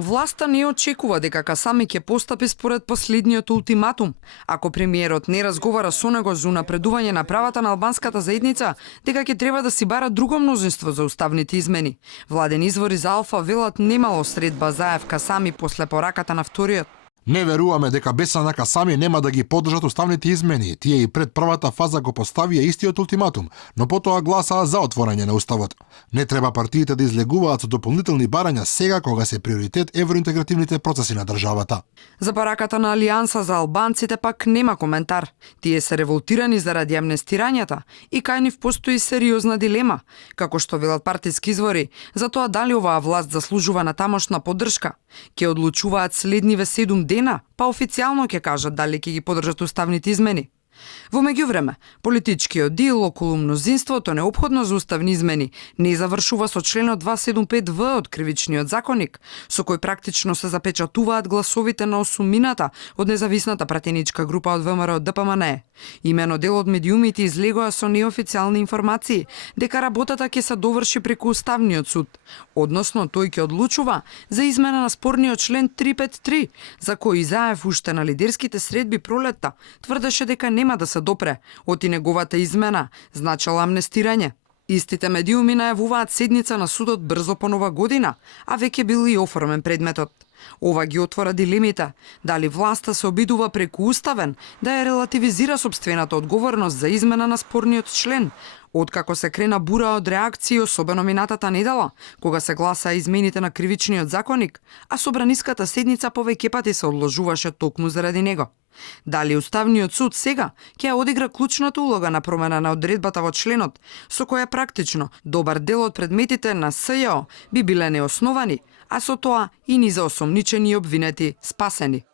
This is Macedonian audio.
Власта не очекува дека Касами ќе постапи според последниот ултиматум. Ако премиерот не разговара со него за унапредување на правата на албанската заедница, дека ќе треба да си бара друго мнозинство за уставните измени. Владени извори за Алфа велат немало средба заев Касами после пораката на вториот. Не веруваме дека БЕСА на Касами нема да ги поддржат уставните измени. Тие и пред првата фаза го поставија истиот ултиматум, но потоа гласаа за отворање на уставот. Не треба партиите да излегуваат со дополнителни барања сега кога се приоритет евроинтегративните процеси на државата. За параката на Алијанса за албанците пак нема коментар. Тие се револтирани заради амнестирањата и кај нив постои сериозна дилема, како што велат партиски извори, за тоа дали оваа власт заслужува на тамошна поддршка. Ќе одлучуваат следниве 7 дена, па официјално ќе кажат дали ќе ги поддржат уставните измени. Во меѓувреме, политичкиот дил околу мнозинството неопходно за уставни измени не завршува со членот 275В од Кривичниот законник, со кој практично се запечатуваат гласовите на осумината од независната пратеничка група од ВМРО ДПМН. Имено дел од медиумите излегоа со неофицијални информации дека работата ќе се доврши преку Уставниот суд, односно тој ќе одлучува за измена на спорниот член 353, за кој Изаев уште на лидерските средби пролетта тврдеше дека нема да се допре, оти неговата измена значела амнестирање. Истите медиуми најавуваат седница на судот брзо по нова година, а веќе бил и оформен предметот. Ова ги отвора дилемите, дали власта се обидува преку уставен да ја релативизира собствената одговорност за измена на спорниот член, откако се крена бура од реакции, особено минатата недела, кога се гласаа измените на Кривичниот законник, а собраниската седница повеќе пати се одложуваше токму заради него. Дали Уставниот суд сега ќе одигра клучната улога на промена на одредбата во членот, со која практично добар дел од предметите на СЈО би биле неосновани, а со тоа и низа осомничени и обвинети спасени.